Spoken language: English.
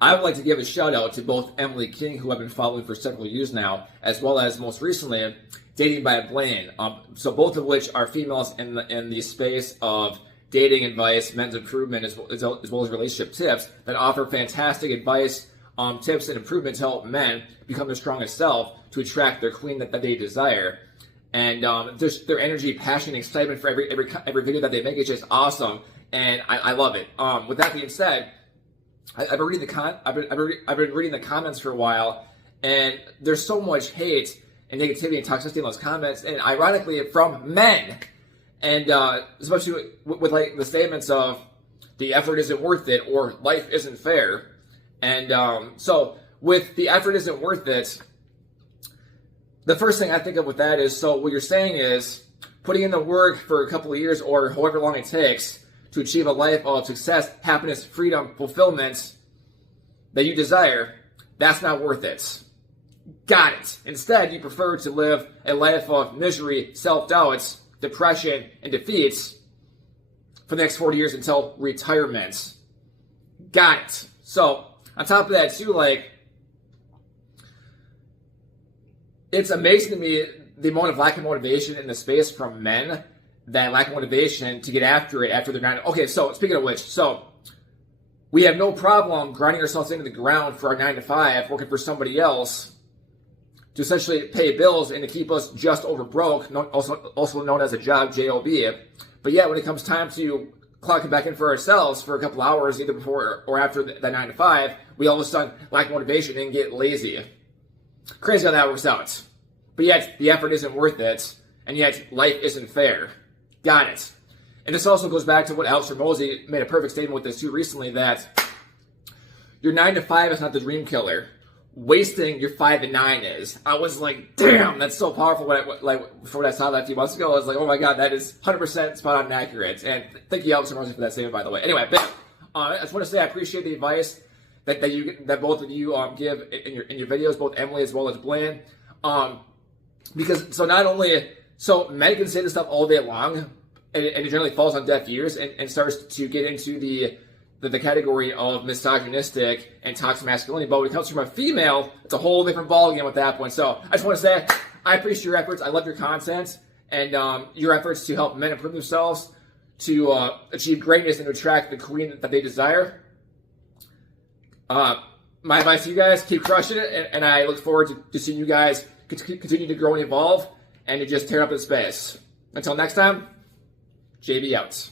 I would like to give a shout out to both Emily King, who I've been following for several years now, as well as most recently DatingByBlaine. So both of which are females in the space of dating advice, men's improvement, as well as relationship tips that offer fantastic advice, tips, and improvement to help men become their strongest self to attract their queen that they desire. And just their energy, passion, and excitement for every video that they make is just awesome, and I love it. With that being said, I've been reading the comments for a while, and there's so much hate and negativity and toxicity in those comments, and ironically from men, and especially with like the statements of the effort isn't worth it or life isn't fair. And so with the effort isn't worth it, the first thing I think of with that is, so what you're saying is putting in the work for a couple of years or however long it takes to achieve a life of success, happiness, freedom, fulfillment that you desire, that's not worth it. Got it. Instead, you prefer to live a life of misery, self-doubts, depression, and defeats for the next 40 years until retirement. Got it. So, on top of that, too, like, it's amazing to me the amount of lack of motivation in the space from men, that lack of motivation to get after it after they're not. Okay, so speaking of which, so we have no problem grinding ourselves into the ground for our 9 to 5, working for somebody else to essentially pay bills and to keep us just over broke, also known as a job, J-O-B. But yet, when it comes time to clocking back in for ourselves for a couple hours, either before or after that 9 to 5, we all of a sudden lack motivation and get lazy. Crazy how that works out. But yet, the effort isn't worth it, and yet life isn't fair. Got it. And this also goes back to what Alex Ramosi made a perfect statement with this too recently, that your 9 to 5 is not the dream killer. Wasting your 5 to 9 is. I was like, damn, that's so powerful. For what I saw that a few months ago, I was like, oh my god, that is 100% spot on and accurate. And thank you, Alex Ramosi, for that statement, by the way. Anyway, I just want to say I appreciate the advice that both of you give in your videos, both Emily as well as Blaine. Because not only men can say this stuff all day long, and it generally falls on deaf ears and starts to get into the category of misogynistic and toxic masculinity. But when it comes from a female, it's a whole different ballgame at that point. So I just want to say I appreciate your efforts. I love your content and your efforts to help men improve themselves, to achieve greatness, and to attract the queen that they desire. My advice to you guys: keep crushing it, and I look forward to seeing you guys continue to grow and evolve, and to just tear up in space. Until next time, JB out.